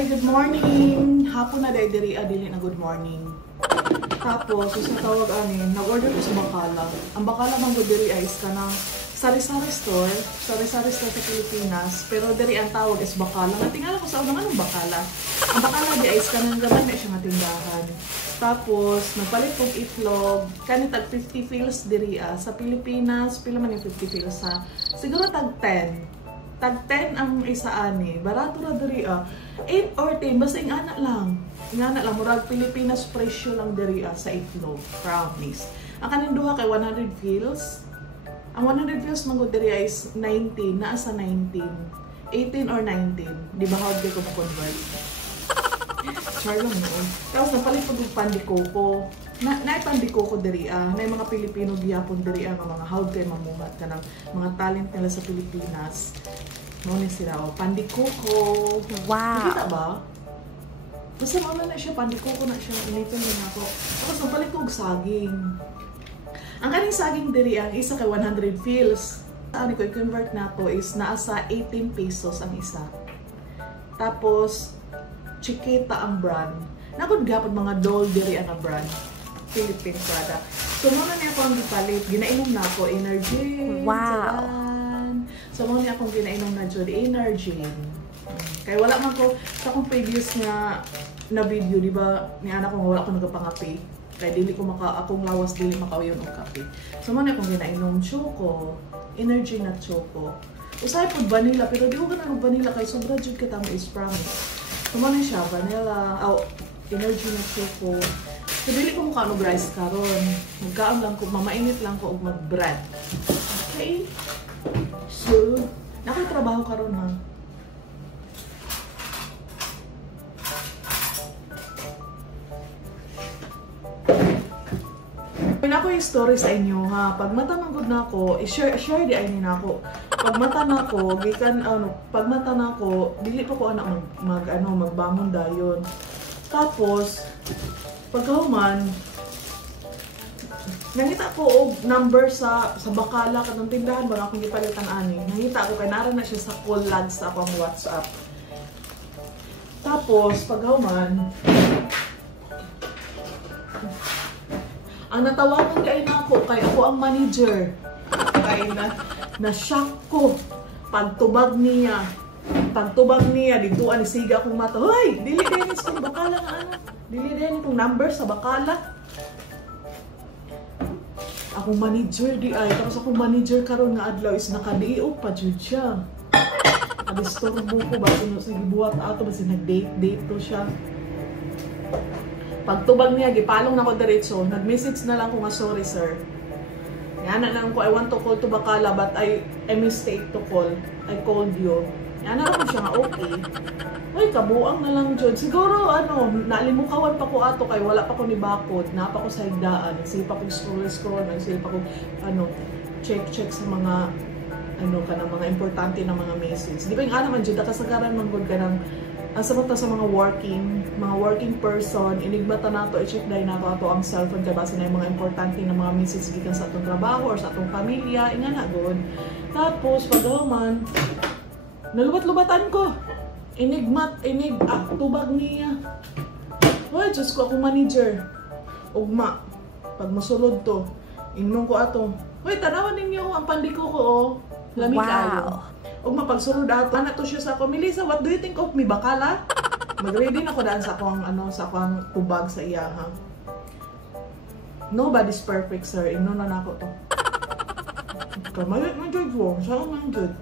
Hi, good morning! Hapon na diri adili na good morning. Tapos, sa tawag anin, nag-order ko sa Bacala. Ang Bacala mang diri ay kanang sari-sari store sa Pilipinas. Pero diri ang tawag is Bacala. Natingala ko sa unang anong Bacala. Ang Bacala di ay kanang gaman na siya nga tindahan. Tapos, nagpalit kong itlog. Kani tag 50 fils diri sa Pilipinas. Pila man yung 50 fils ha? Siguro tag 10. Tag 10 ang isa ani. Barato na diri 8 or 10. Basta ingana lang. Ingana lang. Murag Pilipinas presyo lang diri sa itlog. Promise. Ang kanin duha kay 100 fils. Ang 100 fils manggod diri ay 19. Naa sa 19. 18 or 19. Di ba hawag ko ma-convert? Char lang noon. Tapos napalit ko yung pandikoko. Na pandikoko diri na mga Pilipino gihapon diri nga mga hawag kay mamuhat ka ng mga talent nila sa Pilipinas. Noon sila pandikoko. Wow. Nakita ba? Basta mama na siya, pandikoko na siya. Initin din ako. Tapos napalit ko og saging. Ang kaning saging diri ang isa kay 100 fils. Ano ko i-convert na to is naasa 18 pesos ang isa. Tapos Chiquita ang brand. Nakod gapon mga doll diri ang brand. Philippine product. So muna niya ako ang gipalit. Ginainom na ako energy. Wow. So muna niya akong ginainom na jud energy. Kaya wala man ko sa akong previous na video, di ba? Ni anak ko wala ko nagapangapi. Kaya dili ko akong lawas dili makauyon og kape. So muna akong ginainom choco, energy na choco. Usay pud vanilla pero di ko ganang vanilla kay sobra jud kita mo is promise. Kumano siya, vanilla, energy na choco. So, dili ko mukha ng rice karon. Magkaon lang ko, mamainit lang ko og mag-bread. Okay? So, nakatrabaho karon ha. Pina ko yung story sa inyo ha. Pag matanagod na ako, i-share di ay na ako. Pag mata na ko, gikan pag mata na ko, dili pa ko anak magbangon dayon. Tapos pagkahuman, nangita ko og number sa Bacala kanang tindahan ba akong gipalitan ani. Nangita ko kay nara na siya sa call log sa akong WhatsApp. Tapos pagkahuman, ang natawagan kay nako kay ako ang manager. Kay na-shock ko. Pagtubag niya dito ani siga akong mata. Hoy, dili din sa Bacala nga ano. Dili din itong number sa Bacala. Akong manager di ay tapos akong manager karon nga adlaw is nakadiop pa jud siya. Adistorbo ko ba kuno sige buhat ato ba nag-date to siya. Pagtubag niya, gipalong na ko diretso. Nag-message na lang ko nga, sorry sir. Yan na lang ko, I want to call to Bacala but I mistake to call. I called you. Yan na lang ko siya nga, okay. Ay, kabuang na lang dyan. Siguro, nalimukawan pa ko ato kay wala pa ko ni bakod. Napa ko sa higdaan. Nagsipa ko scroll. Nagsipa ko, check sa mga, mga importante na mga message. Di ba yung naman dyan, nakasagaran man good ka ng sa mga working person, inigmata nato, i-check dahil nato ato ang cellphone kaya base na yung mga importante na mga message gikan sa atong trabaho or sa atong pamilya, nga na good. Tapos, pagdaman, nalubat-lubatan ko. Tubag niya. Hoy, Diyos ko, akong manager. Ugma, pag masulod to, inom ko ato. Hoy, tanawan ninyo ang pandiko ko, lamig kayo. Og mapagsulod ato na to siya sa ako, Melissa, what do you think of me, Bacala? Mag-ready na ko daan sa akong tubag sa iya ha. Nobody's perfect, sir. Inon na ako to. Kamalit na jud ko, sa akong jud.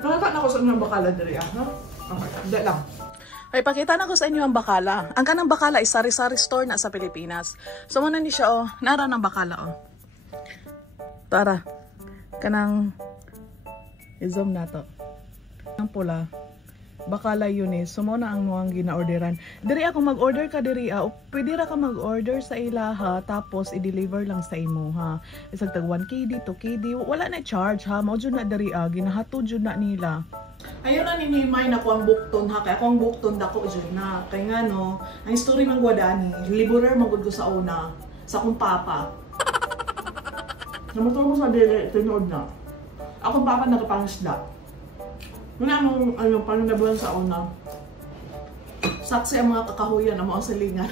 Pakita na ko sa inyo ang Bacala diri ha. Okay, hindi lang. Ay, pakita na ko sa inyo ang Bacala. Ang kanang Bacala is sari-sari store na sa Pilipinas. So muna ni siya nara ng Bacala Tara. Kanang i-zoom na to. Ang pula. Bacala yun so mo na ang muang gina-orderan. Diri ako mag-order ka diri pwede ra ka mag-order sa ilaha tapos i-deliver lang sa imo ha. Isag tag 1 KD, 2 KD, wala na charge ha. Mao jud na diri ginahatod jud na nila. Ayun na ninimay na ko ang bukton ha. Kaya ako ang bukton dako jud na. Kay nga ang story man guadani, liburer magud ko sa una sa akong papa. Namotor mo sa dili tinuod na. Akong papa nagapangisda. Muna among ano, pananabuhan sa una. Saksi ang mga kakahuyan, ang mga silingan.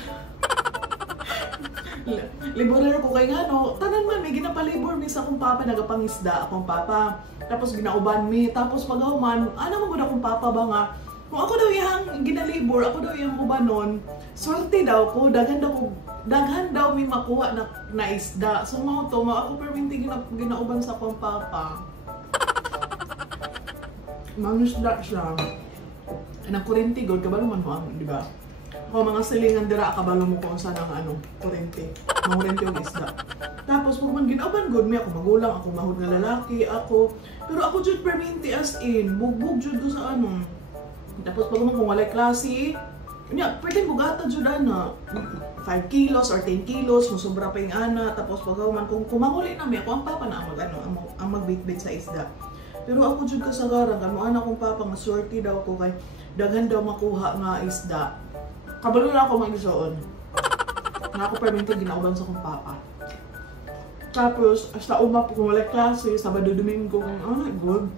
Liborer ko kay nga no, tanan man may ginapalibor mi sa akong papa, nagapangisda akong papa. Tapos ginauban mi, tapos paghuman, ana mo gud akong papa ba nga, kung ako daw iyang ginalibor, ako daw iyang ubanon, swerte daw ko, daghan daw mi makuha na isda. So mao to, ako perminti ginauban sa akong papa. Mangisda siya. Anang kurente god kabalo man mo, di ba? Ako mga silingan dira kabalo mo kung saan ang ano, kurente. Mga kurente yung isda. Tapos pag man ginauban god mi ako magulang, ako mahud nga lalaki, ako. Pero ako jud perminti as in, bugbog jud ko sa ano. Tapos pag man kung walay klase, pwede bugata jud ana. 5 kilos or 10 kilos, kung sobra pa yung ana. Tapos pag man kung kumanguli na mi, ako ang papa na ang magbitbit sa isda. Pero ako jud kasagaran, kamo ana kong papa nga swerte daw ko kay daghan daw makuha nga isda. Kabalo na ako mag-isoon. Nga ako perminti ginauban sa kong papa. Tapos, hasta uma po kung wala klase, Sabado Domingo, good.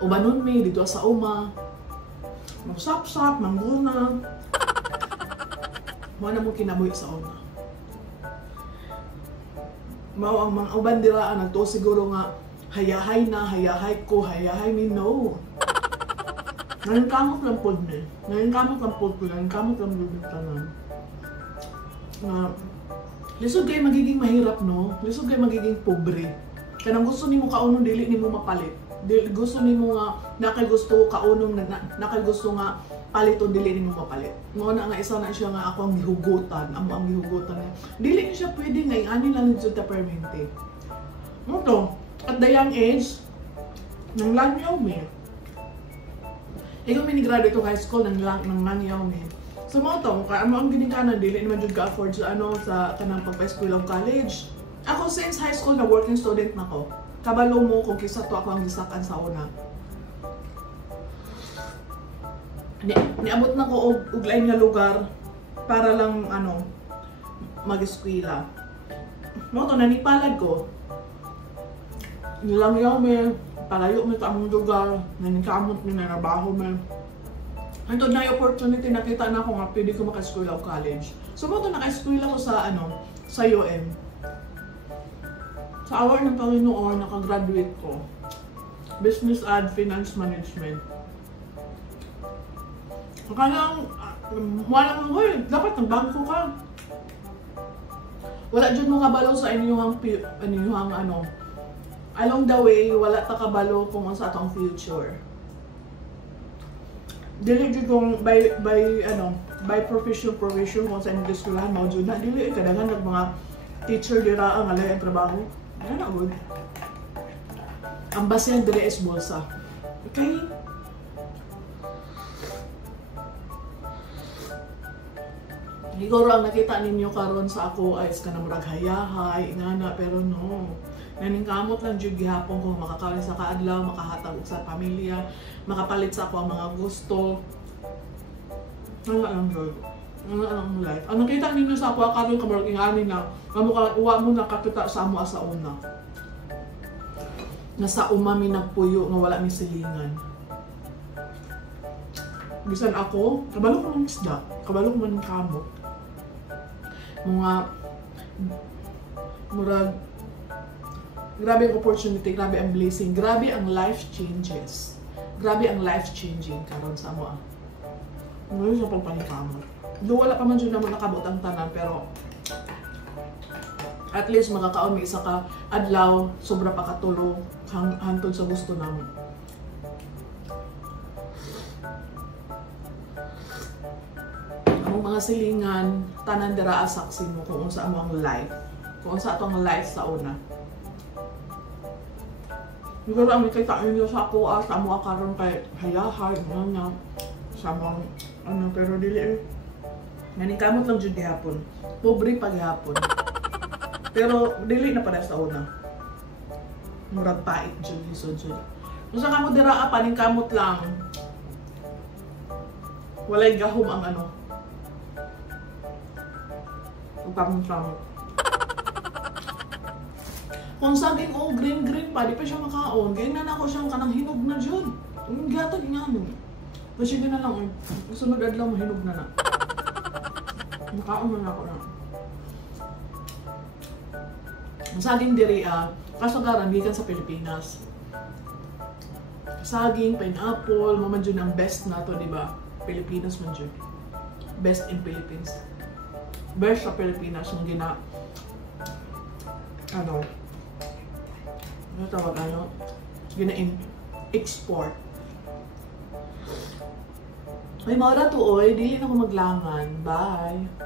Ubanon mi, dito sa uma. Magsap-sap, mangguna. Mao na mo kinabuhi sa una. Mao ang mga uban diraan, nagtuo siguro nga, hayahay na, hayahay ko, hayahay mi, no. Ngayon kamot lang po na. Ngayon kamot lang po ko. Ngayon kamot lang lubintanan. Lisod kayo magiging mahirap, no? Lisod kayo magiging pobre. Kanang gusto ni mo kaunong, dili ni mo mapalit. Gusto ni mo nga, nakay gusto kaunong, nakay gusto nga paliton, dili ni mo mapalit. Nga na nga isa na siya nga ako ang gihugutan. Ang gihugutan niya. Dili niya siya pwede nga, ani lang nito ta permente. Ano to? At the young age, nang langyaw me. Ikaw may ni-graduate ko high school ng langyaw me. So mo to, kaya mo ang ginikanan, dili naman dyan ka-afford sa sa kanang pagpa-school of college. Ako since high school na working student na ko. Kabalo mo kung kisa to ako ang gisakan sa una. Niabot na ko og lain nga lugar para lang mag-eskwela. Mo to, nanipalad ko. Nilangyaw me, palayo mo sa among lugar, nanikamot mo na nabaho mo. Hantod na yung opportunity, nakita na ako nga pwede ko maka-school of college. So mo to naka-school ako sa sa UM. Sa award ng Panginoon, nakagraduate ko. Business and Finance Management. Kaya wala mo, dapat nagbangko ka. Wala dyan mo kabalo sa inyong along the way, wala ta kabalo kung sa atong future. Dili jud kung by profession kung sa inyong eskwelahan mao jud na dili kadaghan nag mga teacher dira ang alay ang trabaho. Ana good. Ang basehan dire is bolsa. Okay? Siguro ang nakita ninyo karon sa ako ay kanang murag hayahay, ingana, pero no. Naningkamot lang jud gihapon kung makakawin sa kaadlaw, makahatag sa pamilya, makapalit sa ako ang mga gusto. Wala lang jud. Wala lang life. Ang nakita ninyo sa ako karon kamurag ingani na, kamukha uwa mo nakakita sa amo sa una. Nasa umami nagpuyo nga wala mi silingan. Bisan ako, kabalo ko ng isda, kabalo ko man ng kamot. Mga murag grabe ang opportunity, grabe ang blessing, grabe ang life changes. Grabe ang life changing karon sa mo. Ngayon sa pagpanikamot. Do wala pa man dyan naman nakabot ang tanan, pero at least makakaon may isa ka adlaw, sobra pa katulog hantod sa gusto namo. Ang mga silingan, tanan dira saksi mo kung sa amo ang life. Kung sa atong life sa una. Siguro ang nakita ninyo sa ako, sa amo karon kay hayahay, sa amo, pero dili Naningkamot lang jud gihapon. Pobre pa gihapon. Pero dili na para sa una. Murag pait jud lisod jud. Kung sa kamo dira paningkamot lang. Walay gahom ang Pagpamot. Kung saging green pa, di pa siya makaon. Ganyan na ako siyang kanang hinog na jud. Gatag nga mo. Kasi na lang, sunod adlaw mahinog na na. Nakaon na ako na. Saging diri kasagaran gikan sa Pilipinas. Saging, pineapple, maman dyan ang best na to, di ba? Pilipinas man dyan. Best in Philippines. Best sa Pilipinas yung ano tawag gina-export. May mga to, oy. Dili na ko maglangan. Bye!